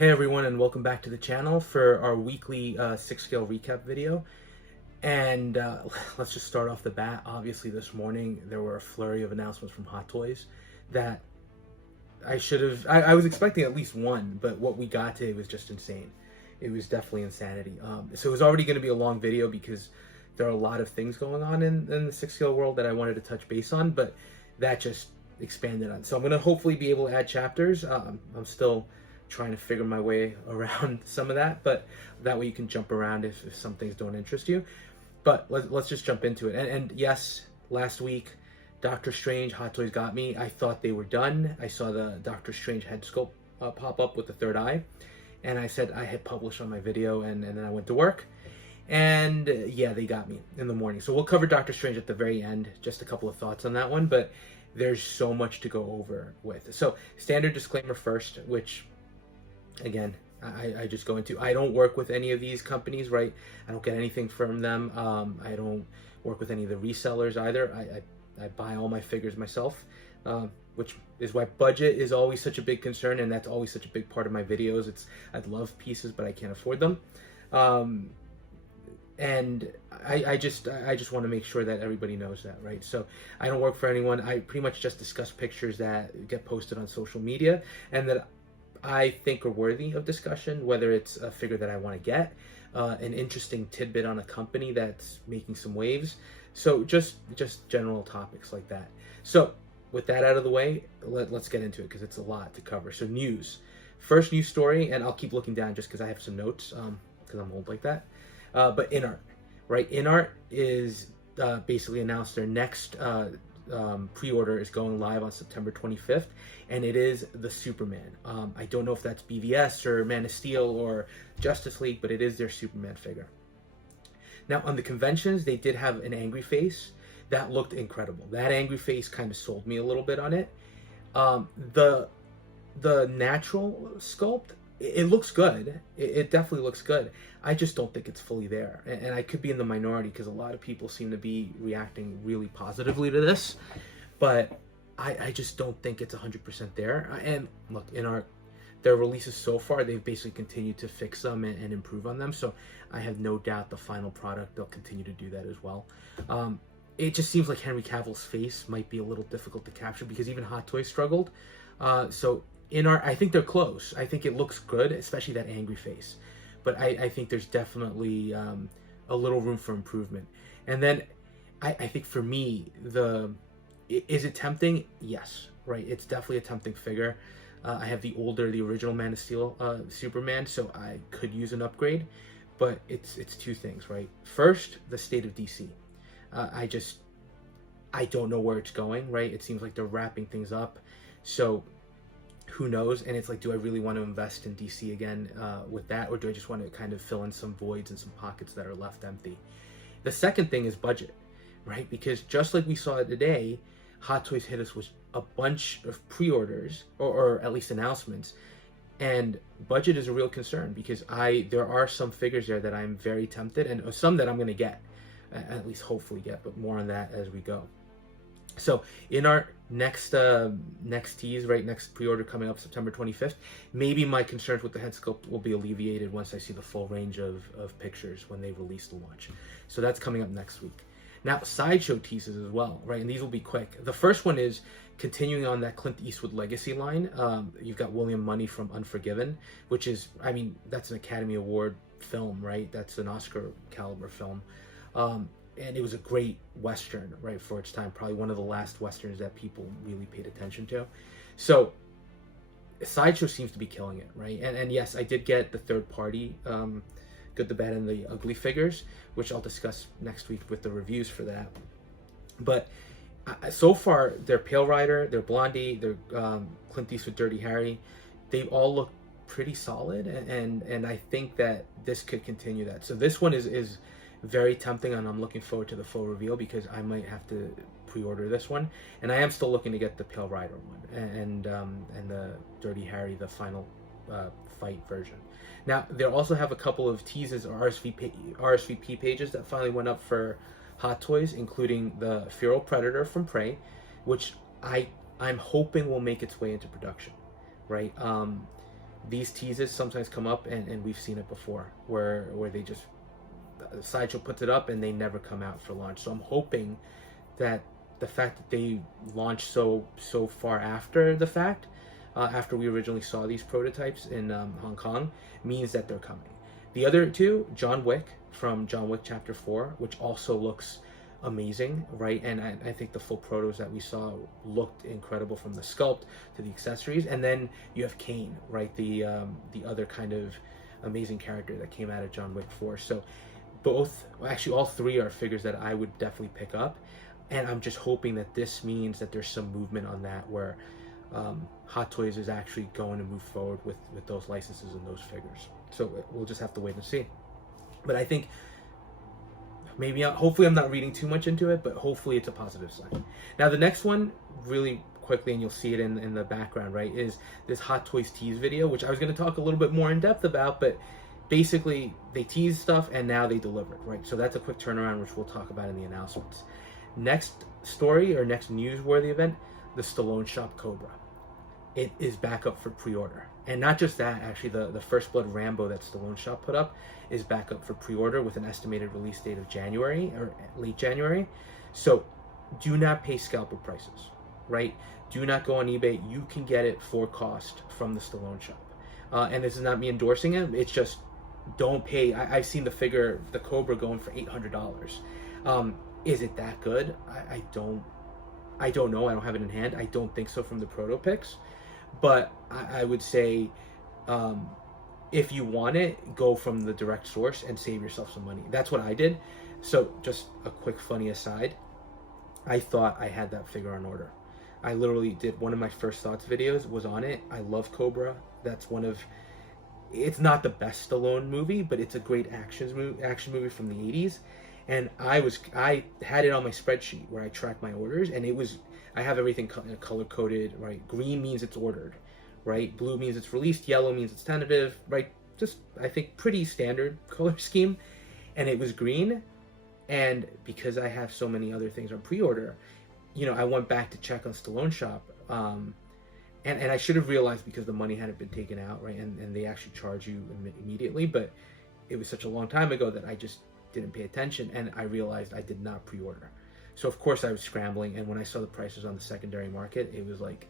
Hey everyone, and welcome back to the channel for our weekly 6-scale recap video. And let's just start off the bat. Obviously this morning there were a flurry of announcements from Hot Toys that I was expecting at least one, but what we got today was just insane. It was definitely insanity. So it was already going to be a long video because there are a lot of things going on in the 6-scale world that I wanted to touch base on, but that just expanded on. So I'm going to hopefully be able to add chapters. I'm still trying to figure my way around some of that, but that way you can jump around if some things don't interest you. But let's just jump into it. And yes, last week, Doctor Strange, Hot Toys got me. I thought they were done. I saw the Doctor Strange head sculpt pop up with the third eye, and I said I had published on my video, and then I went to work. And yeah, they got me in the morning. So we'll cover Doctor Strange at the very end, just a couple of thoughts on that one, but there's so much to go over with. So standard disclaimer first, which again, I just go into, I don't work with any of these companies, right? I don't get anything from them. I don't work with any of the resellers either. I buy all my figures myself, which is why budget is always such a big concern, and that's always such a big part of my videos. I'd love pieces, but I can't afford them. And I just want to make sure that everybody knows that, right? So I don't work for anyone. I pretty much just discuss pictures that get posted on social media and that I think are worthy of discussion, whether it's a figure that I want to get, an interesting tidbit on a company that's making some waves. So just general topics like that. So with that out of the way, let's get into it because it's a lot to cover. So news. First news story, and I'll keep looking down just because I have some notes because I'm old like that. But INART, right? INART is basically announced their next pre-order is going live on September 25th, and it is the Superman. I don't know if that's BVS or Man of Steel or Justice League, but it is their Superman figure. Now on the conventions, they did have an angry face that looked incredible. That angry face kind of sold me a little bit on it. The natural sculpt, it looks good. It definitely looks good. I just don't think it's fully there. And I could be in the minority because a lot of people seem to be reacting really positively to this. But I just don't think it's 100% there. And look, in their releases so far, they've basically continued to fix them and improve on them. So I have no doubt the final product, they'll continue to do that as well. It just seems like Henry Cavill's face might be a little difficult to capture because even Hot Toys struggled. So I think they're close. I think it looks good, especially that angry face. But I think there's definitely a little room for improvement. And then I think for me, is it tempting? Yes, right? It's definitely a tempting figure. I have the original Man of Steel Superman, so I could use an upgrade. But it's two things, right? First, the state of DC. I don't know where it's going, right? It seems like they're wrapping things up. So who knows? And it's like, do I really want to invest in DC again with that, or do I just want to kind of fill in some voids and some pockets that are left empty? The second thing is budget, right? Because just like we saw today, Hot Toys hit us with a bunch of pre-orders or at least announcements, and budget is a real concern because there are some figures there that I'm very tempted, and some that I'm going to get, at least hopefully get, but more on that as we go. So in our next tease, right, next pre-order coming up September 25th, maybe my concerns with the head sculpt will be alleviated once I see the full range of pictures when they release the launch. So that's coming up next week. Now, sideshow teases as well, right, and these will be quick. The first one is continuing on that Clint Eastwood legacy line. You've got William Munny from Unforgiven, which is, I mean, that's an Academy Award film, right? That's an Oscar caliber film. And it was a great Western, right, for its time. Probably one of the last Westerns that people really paid attention to. So sideshow seems to be killing it, right? And yes, I did get the third-party Good, the Bad, and the Ugly figures, which I'll discuss next week with the reviews for that. But so far, they're Pale Rider, they're Blondie, they're Clint Eastwood, Dirty Harry. They all look pretty solid, and I think that this could continue that. So this one is very tempting, and I'm looking forward to the full reveal because I might have to pre-order this one, and I am still looking to get the Pale Rider one and the Dirty Harry, the final fight version. Now they also have a couple of teases or RSVP pages that finally went up for Hot Toys, including the Feral Predator from Prey, which I'm hoping will make its way into production, right? these teases sometimes come up, and we've seen it before, where they just, Sideshow puts it up and they never come out for launch. So I'm hoping that the fact that they launched so far after the fact, after we originally saw these prototypes in Hong Kong, means that they're coming. The other two, John Wick from John Wick Chapter 4, which also looks amazing, right? And I think the full protos that we saw looked incredible, from the sculpt to the accessories. And then you have Kane, right? The other kind of amazing character that came out of John Wick 4. So both, actually all three are figures that I would definitely pick up. And I'm just hoping that this means that there's some movement on that, where Hot Toys is actually going to move forward with those licenses and those figures. So we'll just have to wait and see. But I think maybe, hopefully I'm not reading too much into it, but hopefully it's a positive sign. Now the next one, really quickly, and you'll see it in the background, right, is this Hot Toys tease video, which I was going to talk a little bit more in depth about, but basically they tease stuff and now they deliver it, right? So that's a quick turnaround, which we'll talk about in the announcements. Next story, or next newsworthy event, the Stallone Shop Cobra. It is back up for pre-order. And not just that, actually, the First Blood Rambo that Stallone Shop put up is back up for pre-order with an estimated release date of January, or late January. So do not pay scalper prices, right? Do not go on eBay. You can get it for cost from the Stallone Shop. And this is not me endorsing it. It's just, don't pay. I've seen the figure, the Cobra, going for $800. Is it that good? I don't know. I don't have it in hand. I don't think so from the proto pics. But I would say, if you want it, go from the direct source and save yourself some money. That's what I did. So just a quick funny aside, I thought I had that figure on order. I literally did, one of my first thoughts videos was on it. I love Cobra. That's one of, it's not the best Stallone movie, but it's a great action movie from the 80s. And I had it on my spreadsheet where I track my orders, and it was, I have everything color coded, right? Green means it's ordered, right? Blue means it's released. Yellow means it's tentative, right? Just, I think, pretty standard color scheme. And it was green. And because I have so many other things on pre-order, you know, I went back to check on Stallone Shop. And I should have realized, because the money hadn't been taken out, right? And they actually charge you immediately. But it was such a long time ago that I just didn't pay attention, and I realized I did not pre-order. So of course I was scrambling, and when I saw the prices on the secondary market, it was like,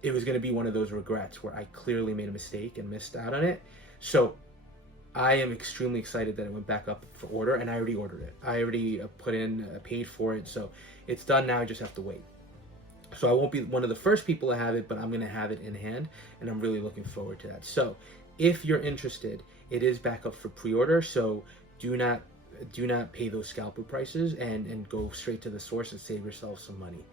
it was going to be one of those regrets where I clearly made a mistake and missed out on it. So I am extremely excited that it went back up for order, and I already ordered it. I already paid for it, so it's done now. I just have to wait. So I won't be one of the first people to have it, but I'm going to have it in hand, and I'm really looking forward to that. So if you're interested, it is back up for pre-order, so do not pay those scalper prices, and go straight to the source and save yourself some money.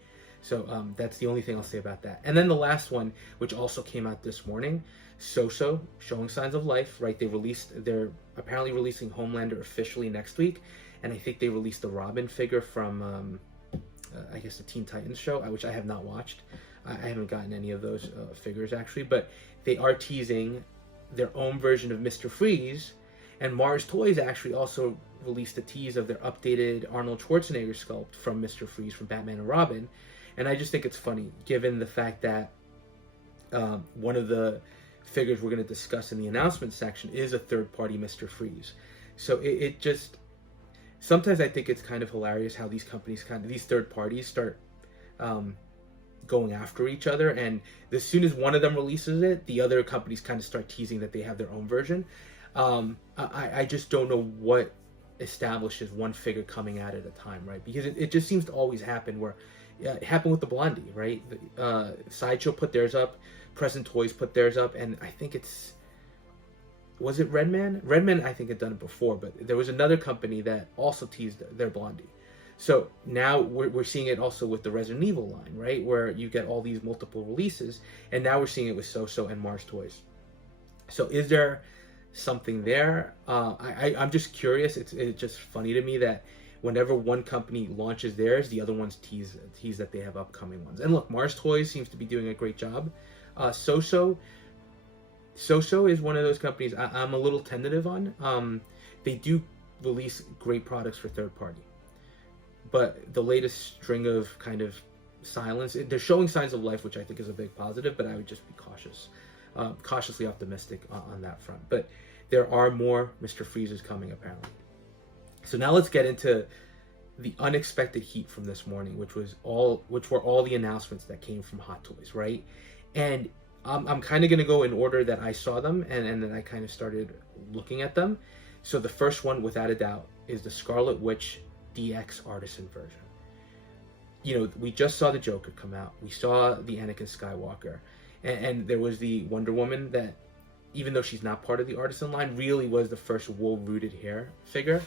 So that's the only thing I'll say about that. And then the last one, which also came out this morning, SOOSOO, showing signs of life, right? They're apparently releasing Homelander officially next week, and I think they released the Robin figure from I guess the Teen Titans show, which I have not watched. I haven't gotten any of those figures actually, but they are teasing their own version of Mr. Freeze. And Mars Toys actually also released a tease of their updated Arnold Schwarzenegger sculpt from Mr. Freeze from Batman and Robin. And I just think it's funny, given the fact that one of the figures we're going to discuss in the announcement section is a third-party Mr. Freeze. So it just, sometimes I think it's kind of hilarious how these companies, these third parties start going after each other. And as soon as one of them releases it, the other companies kind of start teasing that they have their own version. I just don't know what establishes one figure coming out at a time, right? Because it just seems to always happen where it happened with the Blondie, right? Sideshow put theirs up, Present Toys put theirs up, and I think was it Redman? Redman, I think, had done it before, but there was another company that also teased their Blondie. So now we're seeing it also with the Resident Evil line, right? Where you get all these multiple releases, and now we're seeing it with SOOSOO and Mars Toys. So is there something there? I'm just curious. It's just funny to me that whenever one company launches theirs, the other ones tease that they have upcoming ones. And look, Mars Toys seems to be doing a great job. SOOSOO is one of those companies I'm a little tentative on. They do release great products for third party, but the latest string of kind of silence, they're showing signs of life, which I think is a big positive, but I would just be cautious cautiously optimistic on that front. But there are more Mr. Freezes coming apparently. So now let's get into the unexpected heat from this morning, which were all the announcements that came from Hot Toys, right? And I'm kind of going to go in order that I saw them, and then I kind of started looking at them. So the first one, without a doubt, is the Scarlet Witch DX Artisan version. You know, we just saw the Joker come out. We saw the Anakin Skywalker. And there was the Wonder Woman that, even though she's not part of the Artisan line, really was the first wool-rooted hair figure.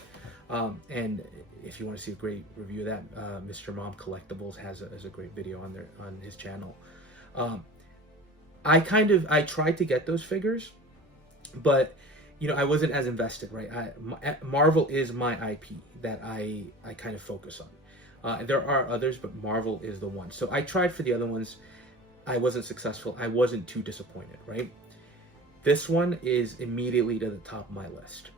And if you want to see a great review of that, Mr. Mom Collectibles has a great video on his channel. I tried to get those figures, but you know, I wasn't as invested, right? Marvel is my IP that I kind of focus on. There are others, but Marvel is the one. So I tried for the other ones. I wasn't successful. I wasn't too disappointed, right? This one is immediately to the top of my list.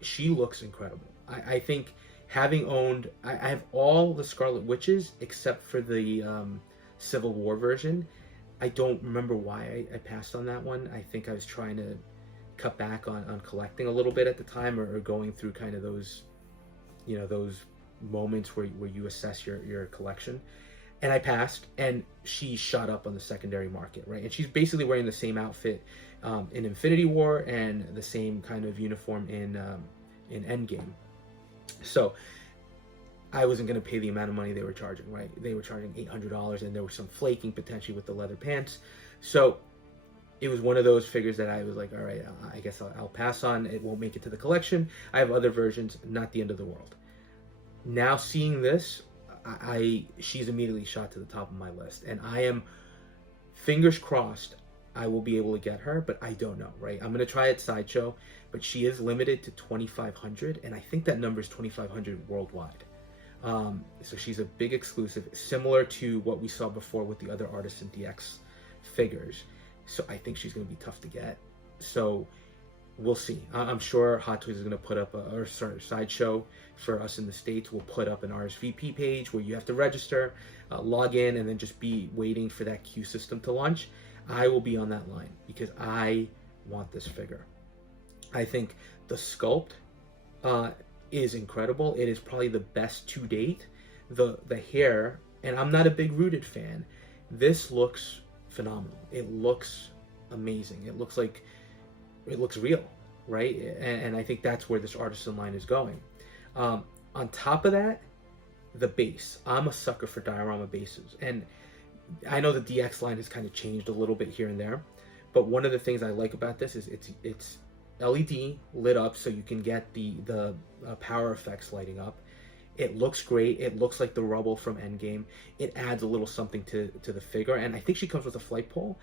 She looks incredible. I think having owned, I have all the Scarlet Witches except for the Civil War version. I don't remember why I passed on that one. I think I was trying to cut back on collecting a little bit at the time, or going through kind of those, you know, those moments where you assess your collection. And I passed, and she shot up on the secondary market, right? And she's basically wearing the same outfit in Infinity War and the same kind of uniform in Endgame. So I wasn't going to pay the amount of money they were charging, right? They were charging $800, and there was some flaking potentially with the leather pants. So it was one of those figures that I was like, all right, I guess I'll pass on. It won't make it to the collection. I have other versions, not the end of the world. Now seeing this, she's immediately shot to the top of my list, and I am, fingers crossed, I will be able to get her, but I don't know, right? I'm going to try at Sideshow, but she is limited to 2,500, and I think that number is 2,500 worldwide. So she's a big exclusive, similar to what we saw before with the other Artisan DX figures. So I think she's going to be tough to get. So we'll see. I'm sure Hot Toys is going to put up Sideshow for us in the States will put up an RSVP page where you have to register, log in, and then just be waiting for that queue system to launch. I will be on that line because I want this figure. I think the sculpt is incredible. It is probably the best to date. The hair, and I'm not a big Rooted fan. This looks phenomenal. It looks amazing. It looks real, right? And I think that's where this Artisan line is going. On top of that, the base. I'm a sucker for diorama bases, and I know the DX line has kind of changed a little bit here and there, but one of the things I like about this is it's LED lit up, so you can get the power effects lighting up. It looks great. It looks like the rubble from Endgame. It adds a little something to the figure, and I think she comes with a flight pole.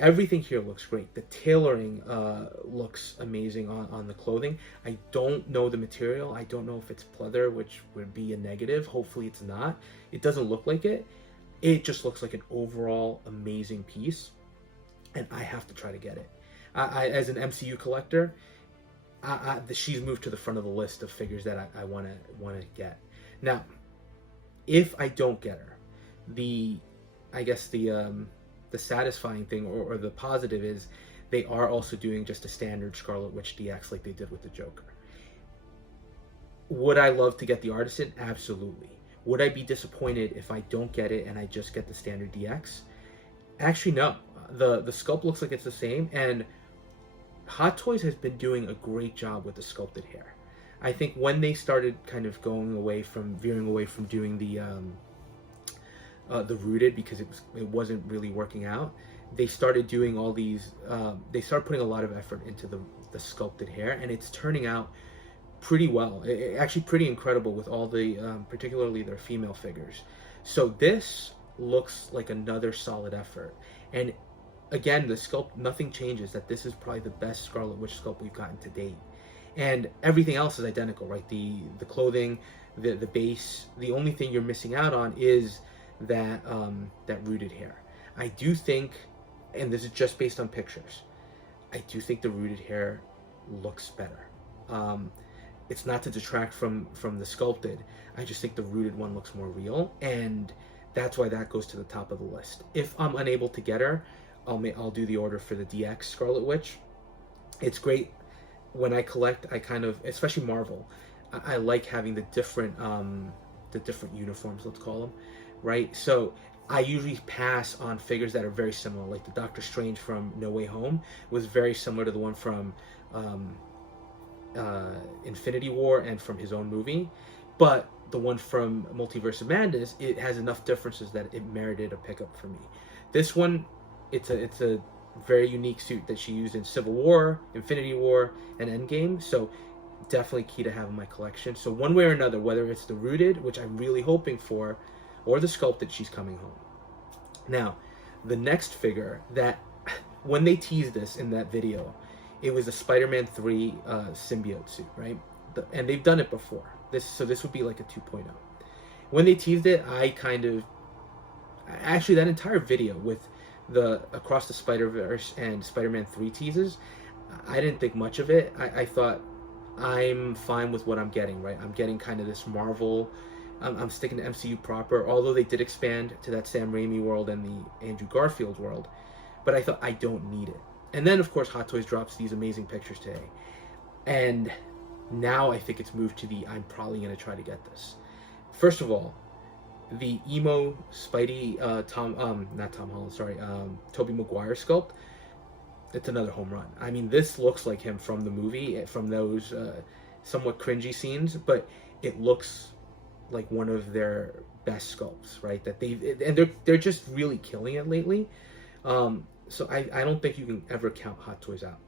Everything here looks great. The tailoring looks amazing on the clothing. I don't know the material. I don't know if it's pleather, which would be a negative. Hopefully it's not. It doesn't look like it. It just looks like an overall amazing piece, and I have to try to get it. As an MCU collector, she's moved to the front of the list of figures that I want to get. Now, if I don't get her, the satisfying thing or the positive is they are also doing just a standard Scarlet Witch DX like they did with the Joker. Would I love to get the Artisan? Absolutely. Would I be disappointed if I don't get it and I just get the standard DX? Actually, no. The sculpt looks like it's the same, and Hot Toys has been doing a great job with the sculpted hair. I think when they started kind of veering away from doing the Rooted because it wasn't really working out, they started doing all these. They started putting a lot of effort into the sculpted hair, and it's turning out pretty well. Actually, pretty incredible with all the, particularly their female figures. So this looks like another solid effort, and again, the sculpt, nothing changes. That this is probably the best Scarlet Witch sculpt we've gotten to date, and everything else is identical, right? The clothing, the base. The only thing you're missing out on is that Rooted hair. I do think, and this is just based on pictures, I do think the Rooted hair looks better. It's not to detract from the sculpted. I just think the Rooted one looks more real, and that's why that goes to the top of the list. If I'm unable to get her, I'll do the order for the DX Scarlet Witch. It's great when I collect. I kind of, especially Marvel, I like having the different uniforms, let's call them, right? So I usually pass on figures that are very similar, like the Doctor Strange from No Way Home was very similar to the one from Infinity War and from his own movie, but the one from Multiverse of Madness, it has enough differences that it merited a pickup for me. This one, it's a very unique suit that she used in Civil War, Infinity War, and Endgame, so definitely key to have in my collection. So one way or another, whether it's the Rooted, which I'm really hoping for, or the Sculpted, she's coming home. Now, the next figure that, when they teased this in that video, it was a Spider-Man 3 symbiote suit, right? And they've done it before. So this would be like a 2.0. When they teased it, actually that entire video with the Across the Spider-Verse and Spider-Man 3 teases, I didn't think much of it. I thought, I'm fine with what I'm getting, right? I'm getting kind of this Marvel, I'm sticking to MCU proper, although they did expand to that Sam Raimi world and the Andrew Garfield world, but I thought I don't need it. And then, of course, Hot Toys drops these amazing pictures today, and now I think it's moved to the, I'm probably going to try to get this. First of all, the emo Spidey, Tobey Maguire sculpt, it's another home run. I mean, this looks like him from the movie, from those somewhat cringy scenes, but it looks like one of their best sculpts, right? That they're just really killing it lately. So I don't think you can ever count Hot Toys out,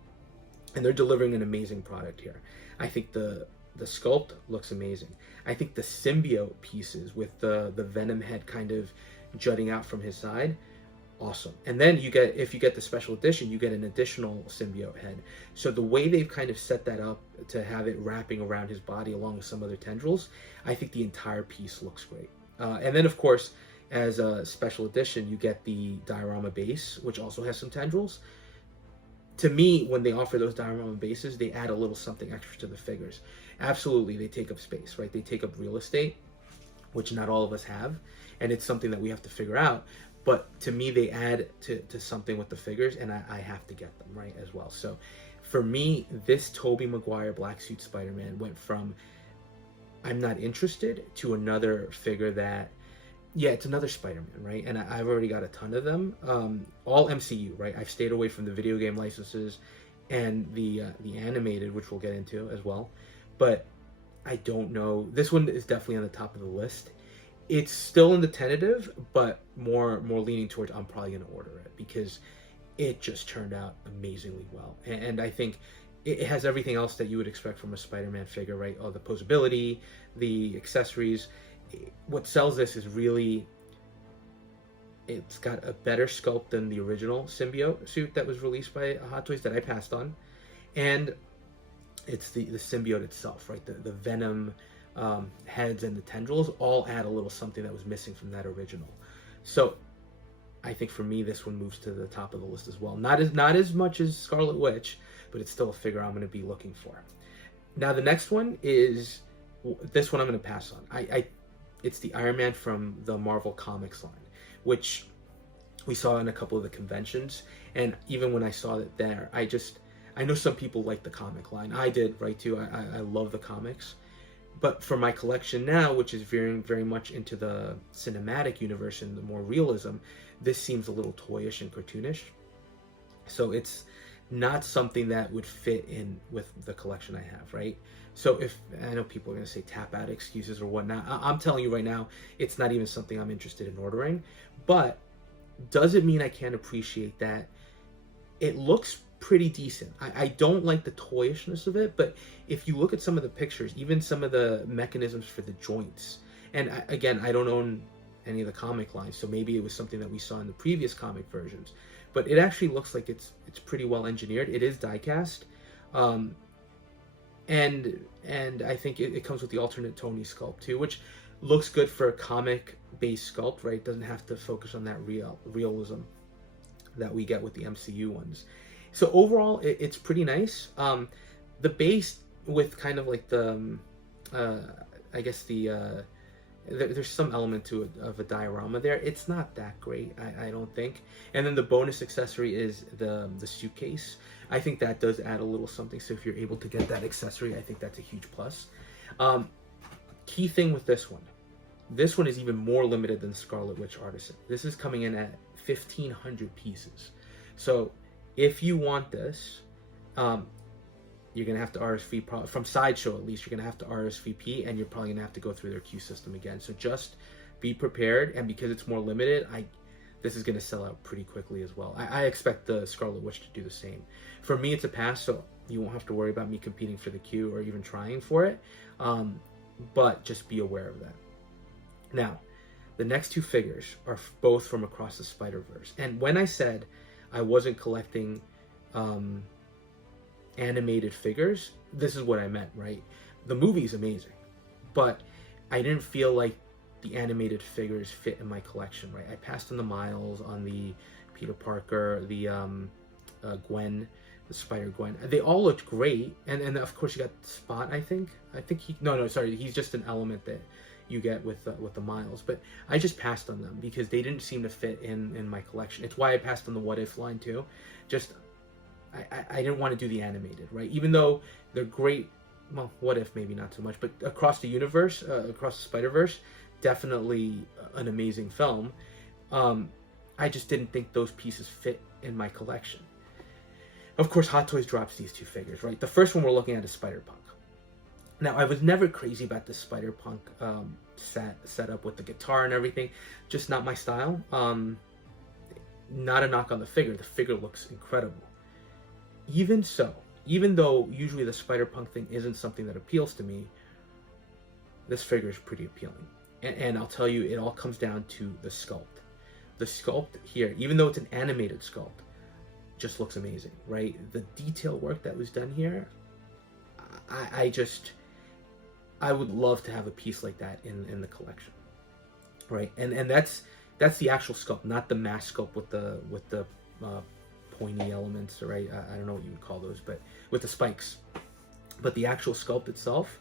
and they're delivering an amazing product here. I think the sculpt looks amazing. I think the symbiote pieces with the Venom head kind of jutting out from his side, awesome. And then if you get the special edition, you get an additional symbiote head. So the way they've kind of set that up to have it wrapping around his body along with some other tendrils, I think the entire piece looks great. And then, of course, as a special edition, you get the diorama base, which also has some tendrils. To me, when they offer those diorama bases, they add a little something extra to the figures. Absolutely, they take up space, right? They take up real estate, which not all of us have, and it's something that we have to figure out. But to me, they add to something with the figures, and I have to get them, right, as well. So for me, this Tobey Maguire Black Suit Spider-Man went from I'm not interested to another figure that, yeah, it's another Spider-Man, right? And I've already got a ton of them, all MCU, right? I've stayed away from the video game licenses and the animated, which we'll get into as well. But I don't know. This one is definitely on the top of the list. It's still in the tentative, but more leaning towards I'm probably going to order it because it just turned out amazingly well. And I think it has everything else that you would expect from a Spider-Man figure, right? Oh, the posability, the accessories. What sells this is really, it's got a better sculpt than the original symbiote suit that was released by Hot Toys that I passed on. And it's the symbiote itself, right? The Venom heads and the tendrils all add a little something that was missing from that original. So I think for me, this one moves to the top of the list as well. Not as much as Scarlet Witch, but it's still a figure I'm going to be looking for. Now the next one is, this one I'm going to pass on. It's the Iron Man from the Marvel Comics line, which we saw in a couple of the conventions. And even when I saw it there, I know some people like the comic line. I did, right, too. I love the comics. But for my collection now, which is veering very much into the cinematic universe and the more realism, this seems a little toyish and cartoonish. So it's not something that would fit in with the collection I have, right? So if, I know people are going to say tap out excuses or whatnot. I'm telling you right now, it's not even something I'm interested in ordering. But does it mean I can't appreciate that it looks pretty decent? I don't like the toyishness of it, but if you look at some of the pictures, even some of the mechanisms for the joints, and again, I don't own any of the comic lines, so maybe it was something that we saw in the previous comic versions, but it actually looks like it's pretty well engineered. It is die-cast, and I think it comes with the alternate Tony sculpt too, which looks good for a comic-based sculpt, right? It doesn't have to focus on that realism that we get with the MCU ones. So overall, it's pretty nice. The base with kind of like the, I guess the there's some element to it of a diorama there. It's not that great, I don't think. And then the bonus accessory is the suitcase. I think that does add a little something. So if you're able to get that accessory, I think that's a huge plus. Key thing with this one is even more limited than Scarlet Witch Artisan. This is coming in at 1,500 pieces. So if you want this, you're going to have to RSVP, from Sideshow at least, you're going to have to RSVP, and you're probably going to have to go through their queue system again. So just be prepared, and because it's more limited, this is going to sell out pretty quickly as well. I expect the Scarlet Witch to do the same. For me, it's a pass, so you won't have to worry about me competing for the queue or even trying for it, but just be aware of that. Now, the next two figures are both from Across the Spider-Verse, and when I said I wasn't collecting animated figures, this is what I meant, right? The movie's amazing, but I didn't feel like the animated figures fit in my collection, right? I passed on the Miles, on the Peter Parker, the Gwen, the Spider-Gwen. They all looked great, and of course you got Spot, I think he's just an element that you get with the Miles, but I just passed on them because they didn't seem to fit in my collection. It's why I passed on the What If line too. Just I didn't want to do the animated, right? Even though they're great, well, What If maybe not so much, but Across the Universe, Across the Spider-Verse, definitely an amazing film. I just didn't think those pieces fit in my collection. Of course, Hot Toys drops these two figures, right? The first one we're looking at is Spider-Punk. Now, I was never crazy about the Spider-Punk setup with the guitar and everything. Just not my style. Not a knock on the figure. The figure looks incredible. Even so, even though usually the Spider-Punk thing isn't something that appeals to me, this figure is pretty appealing. And I'll tell you, it all comes down to the sculpt. The sculpt here, even though it's an animated sculpt, just looks amazing, right? The detail work that was done here, I would love to have a piece like that in the collection, right? And that's the actual sculpt, not the mask sculpt with the pointy elements, right? I don't know what you would call those, but with the spikes. But the actual sculpt itself,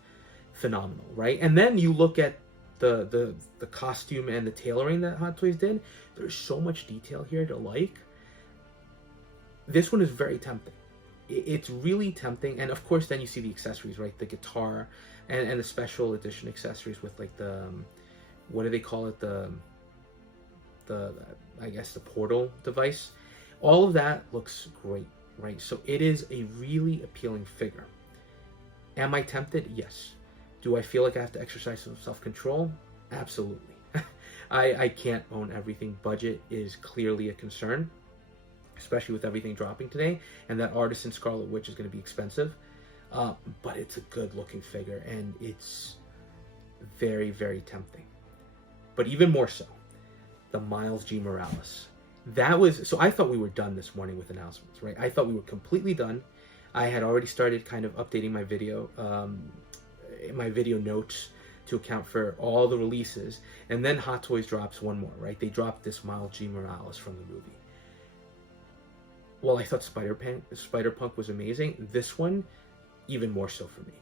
phenomenal, right? And then you look at the costume and the tailoring that Hot Toys did. There's so much detail here to like. This one is very tempting. It's really tempting, and of course then you see the accessories, right? The guitar and the special edition accessories with like the what do they call it, the I guess the portal device. All of that looks great, right? So it is a really appealing figure. Am I tempted? Yes. Do I feel like I have to exercise some self-control? Absolutely. I can't own everything. Budget is clearly a concern, especially with everything dropping today, and that Artisan Scarlet Witch is going to be expensive, but it's a good looking figure, and it's very, very tempting. But even more so, the Miles G. Morales. So I thought we were done this morning with announcements, right? I thought we were completely done. I had already started kind of updating my video notes to account for all the releases, and then Hot Toys drops one more, right? They dropped this Miles G. Morales from the movie. Well, I thought Spider-Punk was amazing. This one, even more so for me.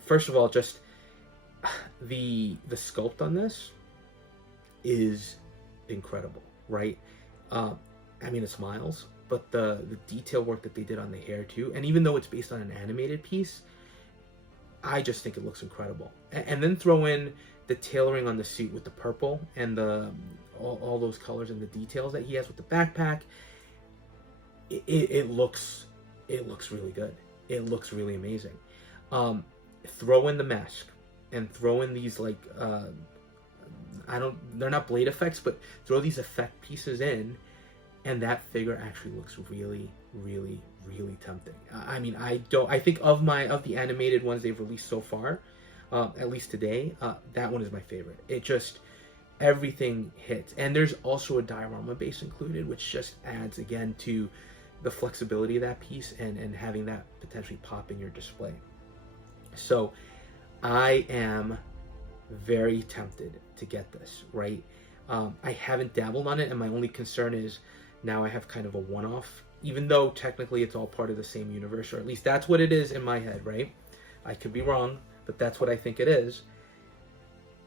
First of all, just the sculpt on this is incredible, right? I mean, it's Miles, but the detail work that they did on the hair too, and even though it's based on an animated piece, I just think it looks incredible. And then throw in the tailoring on the suit with the purple and all those colors and the details that he has with the backpack. It looks really good. It looks really amazing. Throw in the mask and throw in these like they're not blade effects, but throw these effect pieces in, and that figure actually looks really, really, really tempting. I mean, I think of the animated ones they've released so far, at least today, that one is my favorite. It just, everything hits. And there's also a diorama base included, which just adds again to the flexibility of that piece and having that potentially pop in your display. So I am very tempted to get this, right? I haven't dabbled on it, and my only concern is now I have kind of a one-off, even though technically it's all part of the same universe, or at least that's what it is in my head, right? I could be wrong, but that's what I think it is.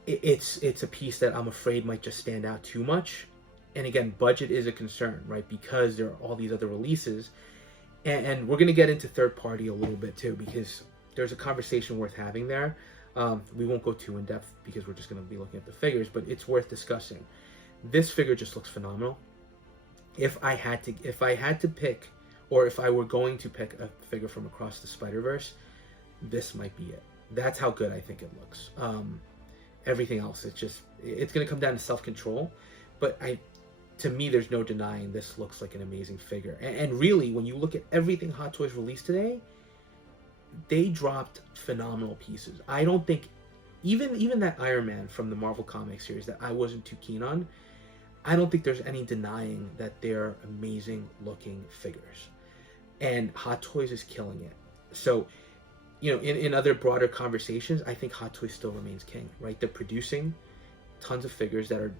it's a piece that I'm afraid might just stand out too much. And again, budget is a concern, right? Because there are all these other releases. And we're going to get into third party a little bit too, because there's a conversation worth having there. We won't go too in depth because we're just going to be looking at the figures, but it's worth discussing. This figure just looks phenomenal. If I had to pick, or if I were going to pick a figure from across the Spider-Verse, this might be it. That's how good I think it looks. Everything else, it's going to come down to self-control, but to me, there's no denying this looks like an amazing figure. And really, when you look at everything Hot Toys released today, they dropped phenomenal pieces. I don't think, even that Iron Man from the Marvel Comics series that I wasn't too keen on, I don't think there's any denying that they're amazing looking figures. And Hot Toys is killing it. So, you know, in other broader conversations, I think Hot Toys still remains king, right? They're producing tons of figures that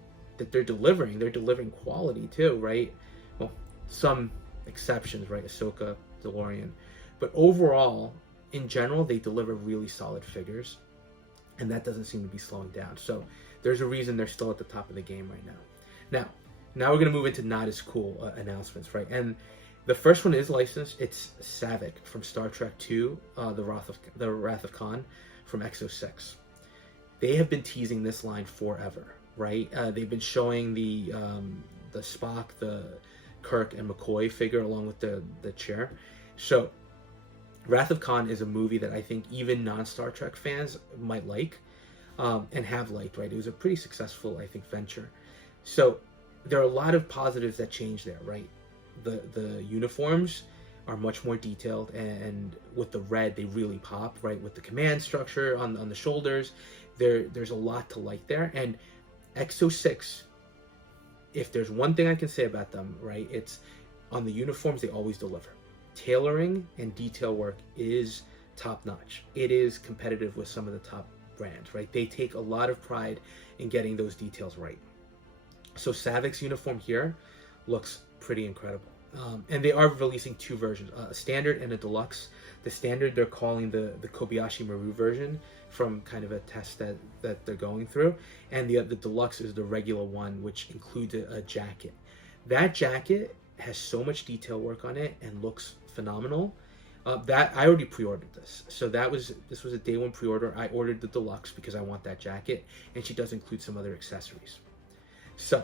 they're delivering. They're delivering quality too, right? Well, some exceptions, right? Ahsoka, DeLorean. But overall, in general, they deliver really solid figures. And that doesn't seem to be slowing down. So there's a reason they're still at the top of the game right now. Now we're going to move into not as cool announcements, right? And the first one is licensed. It's SAAVIK from Star Trek II, the Wrath of Khan from X06. They have been teasing this line forever, right? They've been showing the Spock, the Kirk, and McCoy figure along with the chair. So Wrath of Khan is a movie that I think even non-Star Trek fans might like and have liked, right? It was a pretty successful, I think, venture. So there are a lot of positives that change there, right? The uniforms are much more detailed, and with the red, they really pop, right? With the command structure on the shoulders, there's a lot to like there. And X06, if there's one thing I can say about them, right, it's on the uniforms, they always deliver. Tailoring and detail work is top-notch. It is competitive with some of the top brands, right? They take a lot of pride in getting those details right. So SAAVIK's uniform here looks pretty incredible. And they are releasing two versions, a standard and a deluxe. The standard they're calling the Kobayashi Maru version from kind of a test that they're going through. And the deluxe is the regular one, which includes a jacket. That jacket has so much detail work on it and looks phenomenal. That I already pre-ordered this. So this was a day one pre-order. I ordered the deluxe because I want that jacket, and she does include some other accessories. So,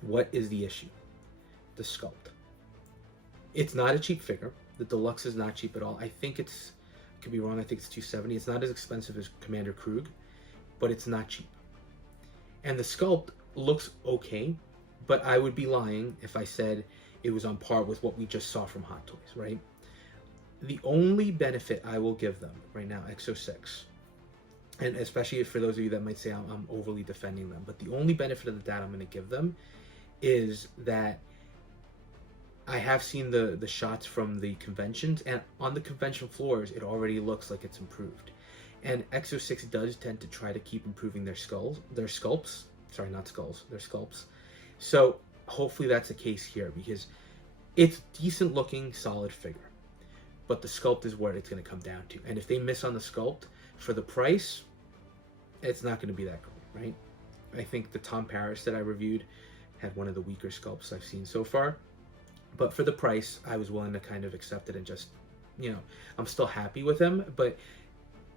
what is the issue? The sculpt. It's not a cheap figure. The deluxe is not cheap at all. I think I could be wrong, I think it's $270. It's not as expensive as Commander Krug, but it's not cheap. And the sculpt looks okay, but I would be lying if I said it was on par with what we just saw from Hot Toys, right? The only benefit I will give them right now, X06, and especially for those of you that might say I'm overly defending them, but the only benefit of the doubt I'm going to give them is that I have seen the shots from the conventions, and on the convention floors, it already looks like it's improved. And X06 does tend to try to keep improving their sculpts. Sorry, not skulls, their sculpts. So hopefully that's the case here, because it's decent looking, solid figure. But the sculpt is where it's going to come down to. And if they miss on the sculpt, for the price, it's not going to be that great, right? I think the Tom Paris that I reviewed had one of the weaker sculpts I've seen so far. But for the price, I was willing to kind of accept it and just, you know, I'm still happy with him, but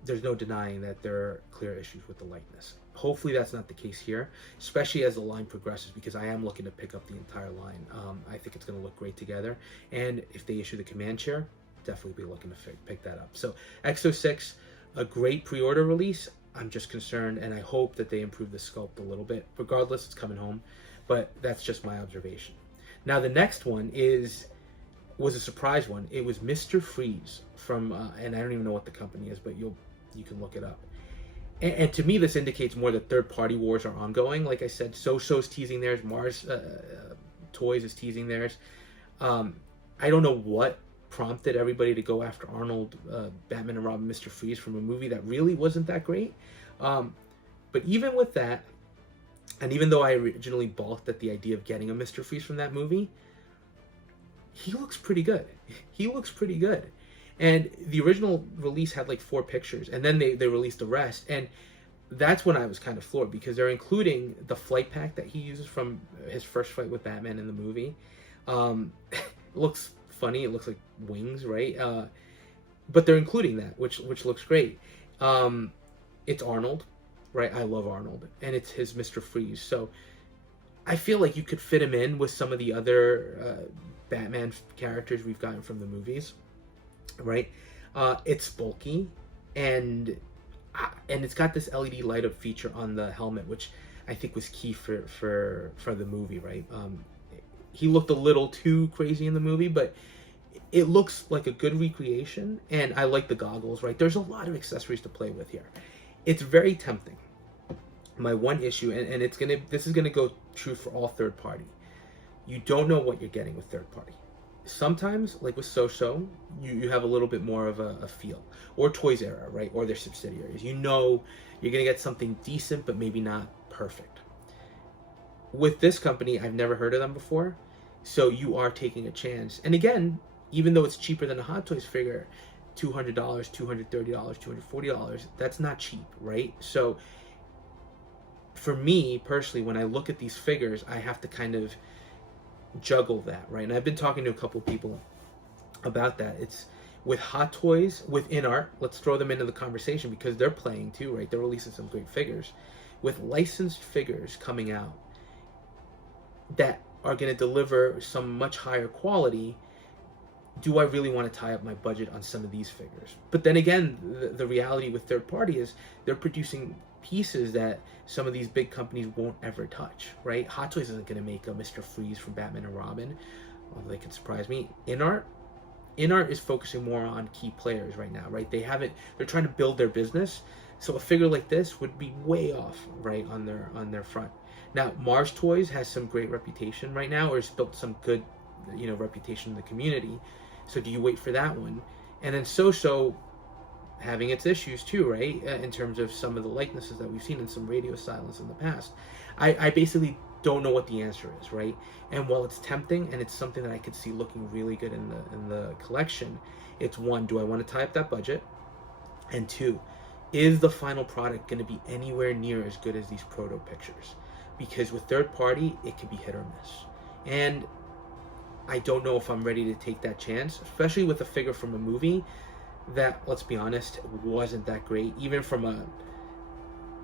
there's no denying that there are clear issues with the likeness. Hopefully that's not the case here, especially as the line progresses, because I am looking to pick up the entire line. I think it's going to look great together. And if they issue the command chair, definitely be looking to pick that up. So X06, a great pre-order release. I'm just concerned, and I hope that they improve the sculpt a little bit. Regardless, it's coming home, but that's just my observation. Now the next one was a surprise one. It was Mr. Freeze from, and I don't even know what the company is, but you can look it up. And to me, this indicates more that third-party wars are ongoing. Like I said, SOOSOO's teasing theirs, Mars Toys is teasing theirs. I don't know what prompted everybody to go after Arnold, Batman and Robin, Mr. Freeze from a movie that really wasn't that great. But even with that, and even though I originally balked at the idea of getting a Mr. Freeze from that movie, he looks pretty good. He looks pretty good. And the original release had like 4 pictures, and then they released the rest. And that's when I was kind of floored, because they're including the flight pack that he uses from his first fight with Batman in the movie. It looks funny. It looks like wings, right? But they're including that, which looks great. It's Arnold, right? I love Arnold, and it's his Mr. Freeze. So I feel like you could fit him in with some of the other Batman characters we've gotten from the movies, right? It's bulky, and it's got this LED light up feature on the helmet, which I think was key for the movie, right? He looked a little too crazy in the movie, but it looks like a good recreation, and I like the goggles, right? There's a lot of accessories to play with here. It's very tempting. My one issue, and this is gonna go true for all third party. You don't know what you're getting with third party. Sometimes, like with SOOSOO, you have a little bit more of a feel, or Toys R Us, right, or their subsidiaries. You know you're gonna get something decent, but maybe not perfect. With this company, I've never heard of them before, so you are taking a chance. And again, even though it's cheaper than a Hot Toys figure, $200, $230, $240, that's not cheap, right? So for me personally, when I look at these figures, I have to kind of juggle that, right? And I've been talking to a couple of people about that. It's with Hot Toys, with INART, let's throw them into the conversation because they're playing too, right? They're releasing some great figures. With licensed figures coming out that are going to deliver some much higher quality, do I really want to tie up my budget on some of these figures? But then again, the reality with third party is they're producing pieces that some of these big companies won't ever touch, right? Hot Toys isn't going to make a Mr. Freeze from Batman and Robin, although they could surprise me. INART is focusing more on key players right now, right? They're trying to build their business, so a figure like this would be way off, right, on their front. Now, Mars Toys has some great reputation right now, or has built some good, reputation in the community. So do you wait for that one? And then SOOSOO having its issues too, right? In terms of some of the likenesses that we've seen in some radio silence in the past. I basically don't know what the answer is, right? And while it's tempting and it's something that I could see looking really good in the collection, it's one, do I want to tie up that budget? And two, is the final product going to be anywhere near as good as these proto pictures? Because with third party, it could be hit or miss. And I don't know if I'm ready to take that chance, especially with a figure from a movie that, let's be honest, wasn't that great. Even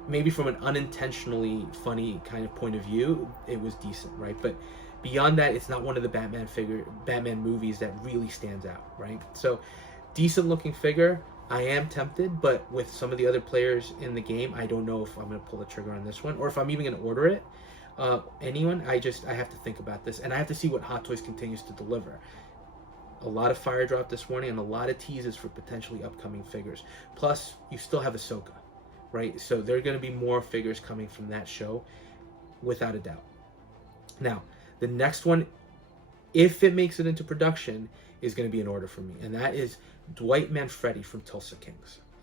maybe from an unintentionally funny kind of point of view, it was decent, right? But beyond that, it's not one of the Batman movies that really stands out, right? So, decent looking figure. I am tempted, but with some of the other players in the game, I don't know if I'm going to pull the trigger on this one, or if I'm even going to order it. Anyone, I have to think about this, and I have to see what Hot Toys continues to deliver. A lot of fire drop this morning, and a lot of teases for potentially upcoming figures. Plus, you still have Ahsoka, right? So there are going to be more figures coming from that show, without a doubt. Now, the next one, if it makes it into production, is going to be an order for me, and that is Dwight Manfredi from Tulsa King.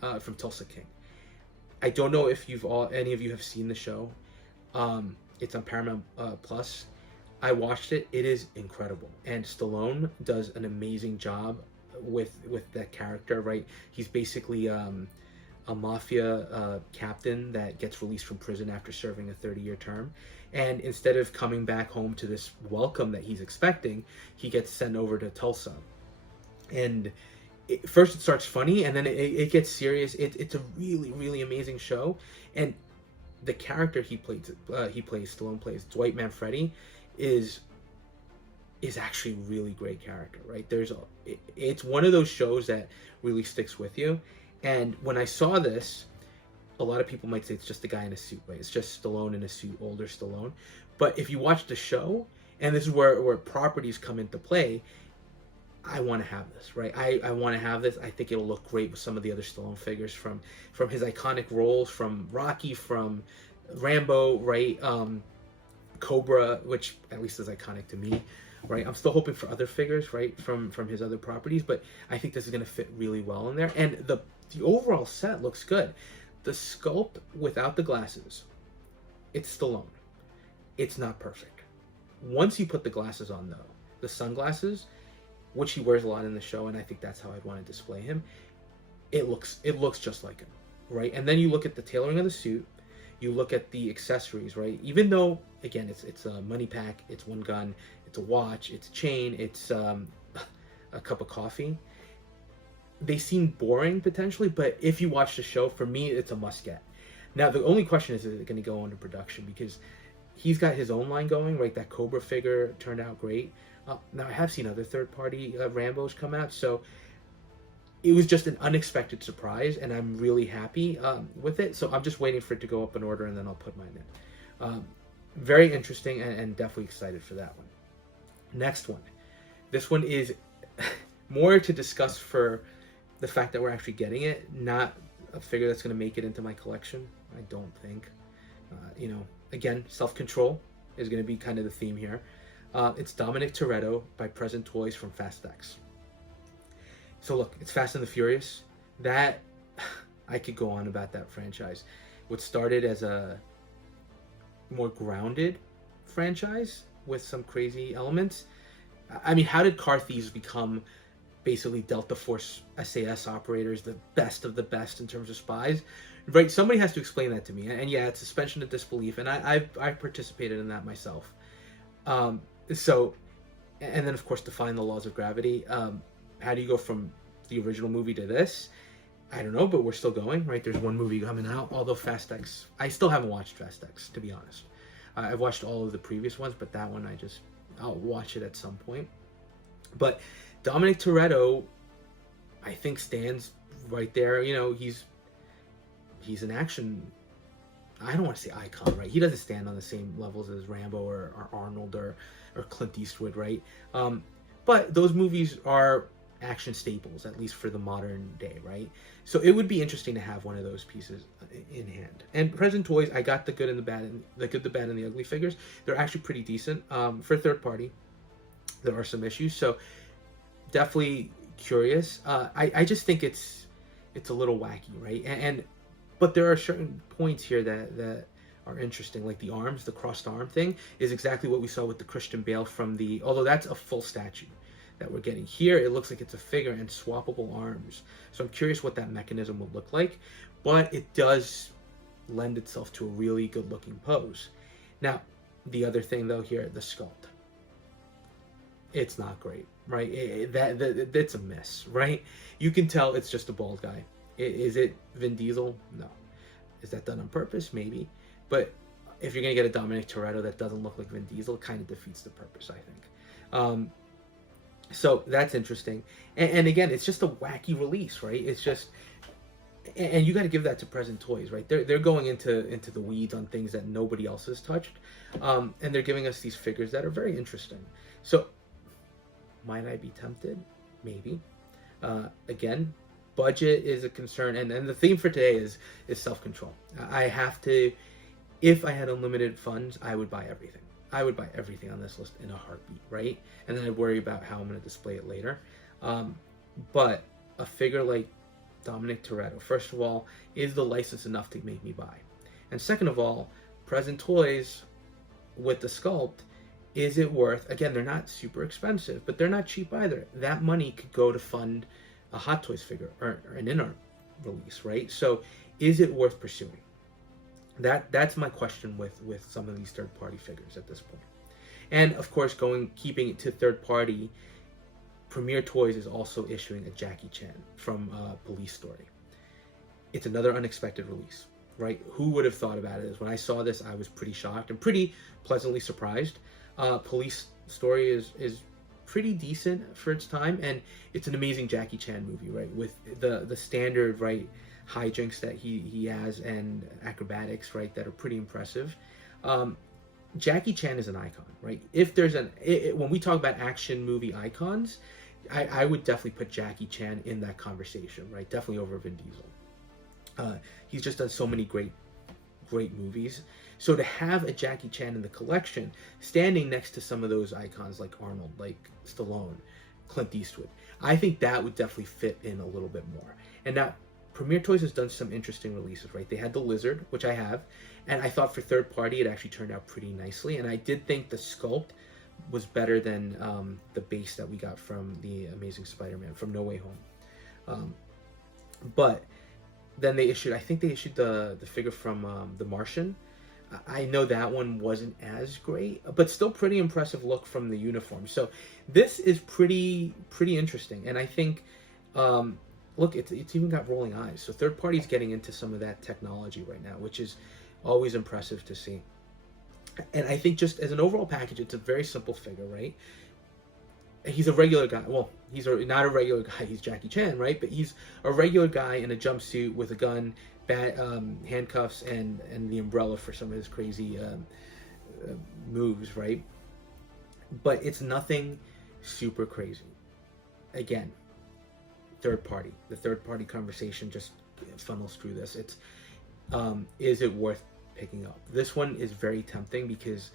I don't know if any of you have seen the show. It's on Paramount Plus. I watched it. It is incredible, and Stallone does an amazing job with that character. Right, he's basically a mafia captain that gets released from prison after serving a 30-year term, and instead of coming back home to this welcome that he's expecting, he gets sent over to Tulsa. And first it starts funny, and then it gets serious. It's a really, really amazing show, and the character Stallone plays, Dwight Manfredi, is actually a really great character, right? It's one of those shows that really sticks with you. And when I saw this, a lot of people might say it's just a guy in a suit, right? It's just Stallone in a suit, older Stallone. But if you watch the show, and this is where properties come into play, I want to have this, right? I want to have this. I think it'll look great with some of the other Stallone figures from his iconic roles, from Rocky, from Rambo, right? Cobra, which at least is iconic to me, right? I'm still hoping for other figures, right, from his other properties, but I think this is going to fit really well in there. And the overall set looks good. The sculpt without the glasses, it's Stallone. It's not perfect. Once you put the glasses on, though, the sunglasses, which he wears a lot in the show, and I think that's how I'd want to display him, it looks just like him. right? And then you look at the tailoring of the suit, you look at the accessories, right? Even though, again, it's a money pack, it's one gun, it's a watch, it's a chain, it's a cup of coffee. They seem boring potentially, but if you watch the show, for me, it's a must get. Now, the only question is it going to go into production? Because he's got his own line going, right? That Cobra figure turned out great. Now, I have seen other third-party Rambos come out, so it was just an unexpected surprise, and I'm really happy with it. So I'm just waiting for it to go up in order, and then I'll put mine in. Very interesting, and definitely excited for that one. Next one. This one is more to discuss for the fact that we're actually getting it, not a figure that's going to make it into my collection. I don't think. You know, again, self-control is going to be kind of the theme here. It's Dominic Toretto by Present Toys from Fast X. So look, it's Fast and the Furious. That, I could go on about that franchise. What started as a more grounded franchise with some crazy elements. I mean, how did car thieves become basically Delta Force SAS operators, the best of the best in terms of spies? Right, somebody has to explain that to me. And yeah, it's suspension of disbelief, and I've participated in that myself. So, and then of course define the laws of gravity. How do you go from the original movie to this? I don't know, but we're still going, right? There's one movie coming out, although Fast X, I still haven't watched Fast X, to be honest. I've watched all of the previous ones, but that one I'll watch it at some point. But Dominic Toretto, I think, stands right there. You know, he's an action, I don't want to say icon, right? He doesn't stand on the same levels as Rambo or Arnold or Clint Eastwood, right? But those movies are action staples, at least for the modern day, right? So it would be interesting to have one of those pieces in hand. And Present Toys, I got the good and the bad, and the good, the bad, and the ugly figures. They're actually pretty decent. For third party, there are some issues, so definitely curious. I just think it's a little wacky, right? But there are certain points here that are interesting, like the arms, the crossed arm thing is exactly what we saw with the Christian Bale from the, although that's a full statue that we're getting. Here it looks like it's a figure and swappable arms. So I'm curious what that mechanism would look like, but it does lend itself to a really good looking pose. Now, the other thing though here, the sculpt. It's not great, right? It's a miss, right? You can tell it's just a bald guy. Is it Vin Diesel? No. Is that done on purpose? Maybe. But if you're going to get a Dominic Toretto that doesn't look like Vin Diesel, it kind of defeats the purpose, I think. So that's interesting. And again, it's just a wacky release, right? It's just, and you got to give that to Present Toys, right? They're going into the weeds on things that nobody else has touched. And they're giving us these figures that are very interesting. So might I be tempted? Maybe. Again, budget is a concern, and the theme for today is self-control. I have to, if I had unlimited funds, I would buy everything. I would buy everything on this list in a heartbeat, right? And then I'd worry about how I'm going to display it later. But a figure like Dominic Toretto, first of all, is the license enough to make me buy? And second of all, Present Toys with the sculpt, is it worth, again, they're not super expensive, but they're not cheap either. That money could go to fund a Hot Toys figure or an INART release, right? So is it worth pursuing? That's my question with some of these third-party figures at this point. And of course, keeping it to third-party, Premier Toys is also issuing a Jackie Chan from Police Story. It's another unexpected release, right? Who would have thought about it? When I saw this, I was pretty shocked and pretty pleasantly surprised. Police Story is pretty decent for its time, and it's an amazing Jackie Chan movie, right? With the standard, right, hijinks that he has and acrobatics, right, that are pretty impressive. Jackie Chan is an icon, right? If there's when we talk about action movie icons, I would definitely put Jackie Chan in that conversation, right? Definitely over Vin Diesel. He's just done so many great movies. So to have a Jackie Chan in the collection, standing next to some of those icons like Arnold, like Stallone, Clint Eastwood, I think that would definitely fit in a little bit more. And now, Premier Toys has done some interesting releases, right? They had the Lizard, which I have, and I thought for third party it actually turned out pretty nicely, and I did think the sculpt was better than the base that we got from the Amazing Spider-Man from No Way Home. But then they issued, I think they issued the figure from The Martian. I know that one wasn't as great, but still pretty impressive look from the uniform. So this is pretty interesting, and I think, look, it's even got rolling eyes. So third party's getting into some of that technology right now, which is always impressive to see. And I think just as an overall package, it's a very simple figure, right? He's a regular guy. Well, he's not a regular guy. He's Jackie Chan, right? But he's a regular guy in a jumpsuit with a gun, handcuffs, and the umbrella for some of his crazy moves, right? But it's nothing super crazy. Again, third party. The third party conversation just funnels through this. It's is it worth picking up? This one is very tempting because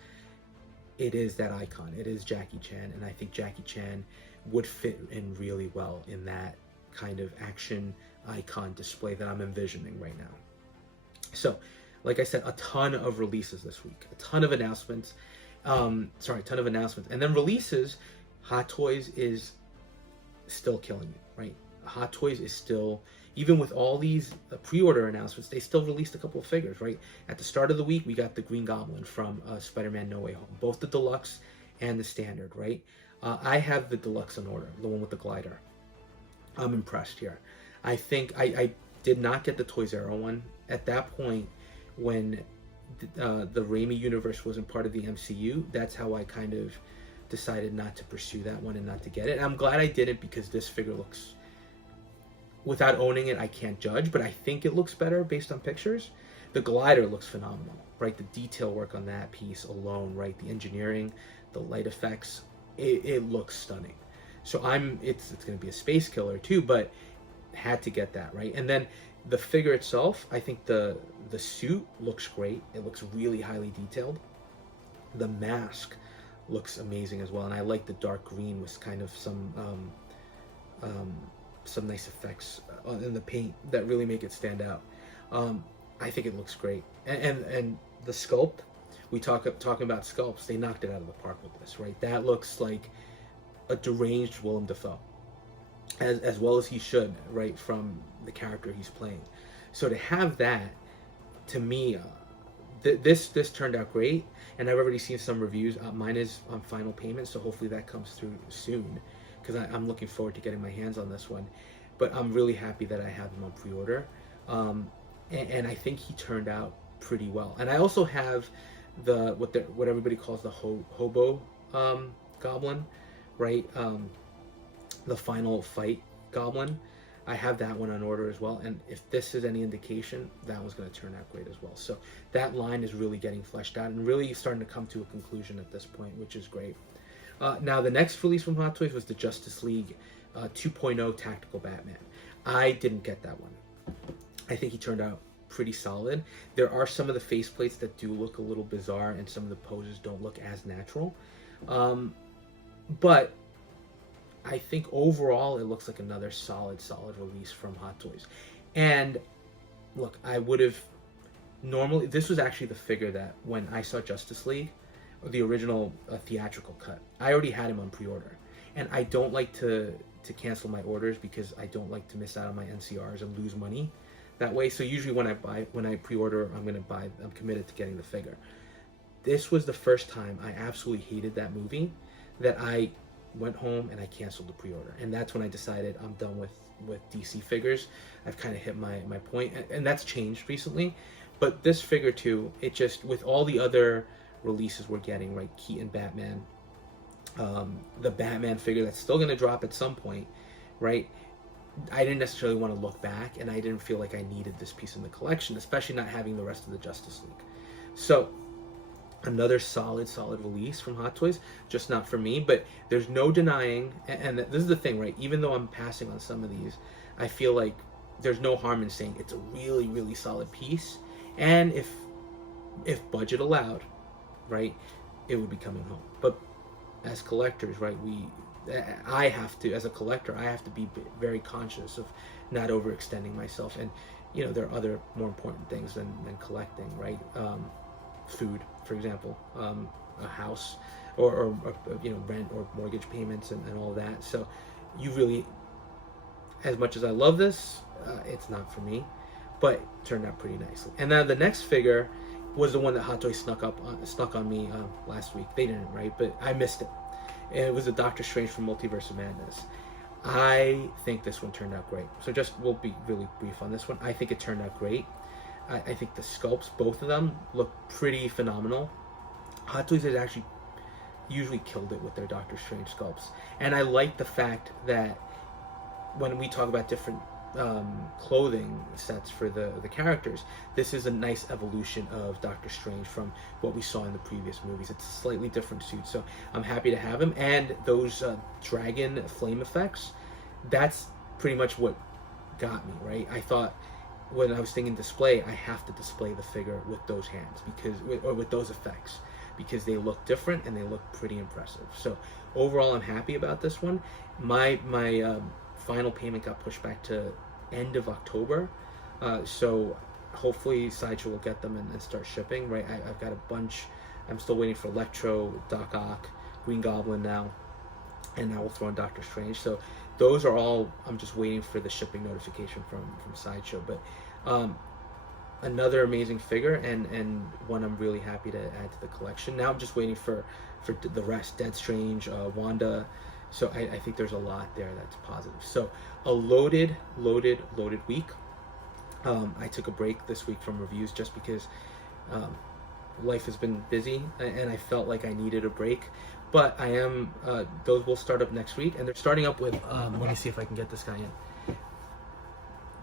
it is that icon. It is Jackie Chan, and I think Jackie Chan would fit in really well in that kind of action icon display that I'm envisioning right now. So, like I said, a ton of releases this week, a ton of announcements. And then releases. Hot Toys is still killing it, right? Hot Toys is still, even with all these pre-order announcements, they still released a couple of figures, right? At the start of the week, we got the Green Goblin from Spider-Man No Way Home, both the deluxe and the standard, right? I have the deluxe on order, the one with the glider. I'm impressed here. I think I did not get the Toys R Us one. At that point, when the Raimi universe wasn't part of the MCU, that's how I kind of decided not to pursue that one and not to get it. And I'm glad I didn't, because this figure looks, without owning it, I can't judge, but I think it looks better based on pictures. The glider looks phenomenal, right? The detail work on that piece alone, right? The engineering, the light effects, it looks stunning. So it's going to be a space killer too, but had to get that, right? And then the figure itself, I think the suit looks great. It looks really highly detailed. The mask looks amazing as well, and I like the dark green with kind of some nice effects in the paint that really make it stand out. I think it looks great, and the sculpt, we talking about sculpts, they knocked it out of the park with this, right? That looks like a deranged Willem Dafoe, as well as he should, right, from the character he's playing. So to have that, to me, this turned out great, and I've already seen some reviews. Mine is on final payment, so hopefully that comes through soon, because I'm looking forward to getting my hands on this one. But I'm really happy that I have him on pre-order, and I think he turned out pretty well. And I also have what everybody calls the hobo goblin, right? The final fight goblin. I have that one on order as well, and if this is any indication, that one's going to turn out great as well. So that line is really getting fleshed out and really starting to come to a conclusion at this point, which is great. Now the next release from Hot Toys was the Justice League 2.0 Tactical Batman. I didn't get that one. I think he turned out pretty solid. There are some of the faceplates that do look a little bizarre, and some of the poses don't look as natural. But I think overall it looks like another solid release from Hot Toys. And look, I would have normally, this was actually the figure that when I saw Justice League, the original theatrical cut, I already had him on pre-order, and I don't like to cancel my orders because I don't like to miss out on my NCRs and lose money that way. So usually when I pre-order, I'm committed to getting the figure. This was the first time I absolutely hated that movie that I went home and I canceled the pre-order, and that's when I decided I'm done with DC figures. I've kind of hit my point, and that's changed recently. But this figure too, it just, with all the other releases we're getting, right? Keaton Batman, the Batman figure that's still going to drop at some point, right? I didn't necessarily want to look back, and I didn't feel like I needed this piece in the collection, especially not having the rest of the Justice League. So another solid release from Hot Toys, just not for me. But there's no denying, and this is the thing, right? Even though I'm passing on some of these, I feel like there's no harm in saying it's a really solid piece, and if budget allowed, right, it would be coming home. But as collectors, right, I have to, as a collector, I have to be very conscious of not overextending myself, and you know, there are other more important things than collecting, right? Food, for example, a house, or you know, rent or mortgage payments and all that. So you really, as much as I love this, it's not for me. but it turned out pretty nicely. And then the next figure was the one that Hot Toys snuck on me last week. They didn't, right? But I missed it. It was a Doctor Strange from Multiverse of Madness. I think this one turned out great. So we'll be really brief on this one. I think it turned out great. I think the sculpts, both of them, look pretty phenomenal. Hot Toys has actually usually killed it with their Doctor Strange sculpts. And I like the fact that when we talk about different clothing sets for the characters, this is a nice evolution of Doctor Strange from what we saw in the previous movies. It's a slightly different suit, so I'm happy to have him. And those dragon flame effects, that's pretty much what got me, right? I thought when I was thinking display, I have to display the figure with those hands, or with those effects, because they look different and they look pretty impressive. So overall, I'm happy about this one. My final payment got pushed back to end of October, so hopefully Sideshow will get them and start shipping, right? I've got a bunch. I'm still waiting for Electro, Doc Ock, Green Goblin now, and now we'll throw in Doctor Strange. So those are all, I'm just waiting for the shipping notification from Sideshow. But another amazing figure, and one I'm really happy to add to the collection. Now I'm just waiting for the rest, Dead Strange, Wanda. So I think there's a lot there that's positive. So a loaded week. I took a break this week from reviews just because life has been busy and I felt like I needed a break. But I am, those will start up next week, and they're starting up with, let me see if I can get this guy in.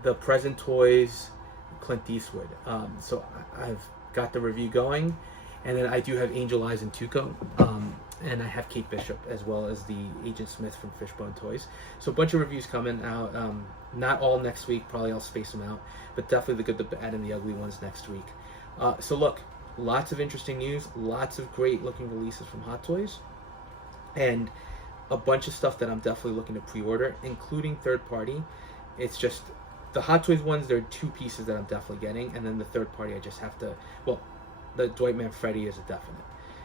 The Present Toys Clint Eastwood. So I've got the review going, and then I do have Angel Eyes and Tuco. And I have Kate Bishop, as well as the Agent Smith from Fishbone Toys. So a bunch of reviews coming out. Not all next week, probably I'll space them out, but definitely the good, the bad, and the ugly ones next week. So look, lots of interesting news, lots of great looking releases from Hot Toys, and a bunch of stuff that I'm definitely looking to pre-order, including third party. It's just the Hot Toys ones, there are 2 pieces that I'm definitely getting, and then the third party I just have to, well, the Dwight MANFREDI is a definite.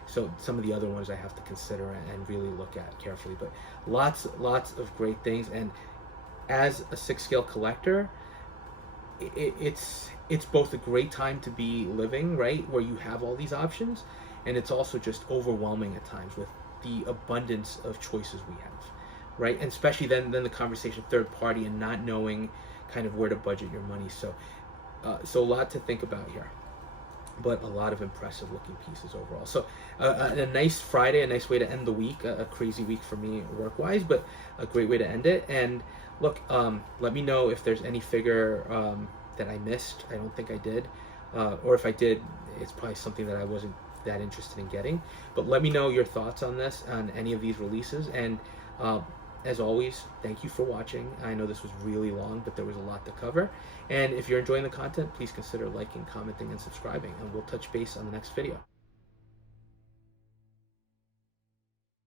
So some of the other ones I have to consider and really look at carefully. But lots of great things. And as a 6-scale collector, it's both a great time to be living, right, where you have all these options, and it's also just overwhelming at times with the abundance of choices we have, right? And especially then the conversation third party and not knowing kind of where to budget your money. So a lot to think about here, but a lot of impressive looking pieces overall. So a nice Friday, a nice way to end the week, a crazy week for me work wise, but a great way to end it. And look, let me know if there's any figure that I missed. I don't think I did, or if I did, it's probably something that I wasn't that interested in getting. But let me know your thoughts on this, on any of these releases. And as always, thank you for watching. I know this was really long, but there was a lot to cover. And if you're enjoying the content, please consider liking, commenting, and subscribing, and we'll touch base on the next video.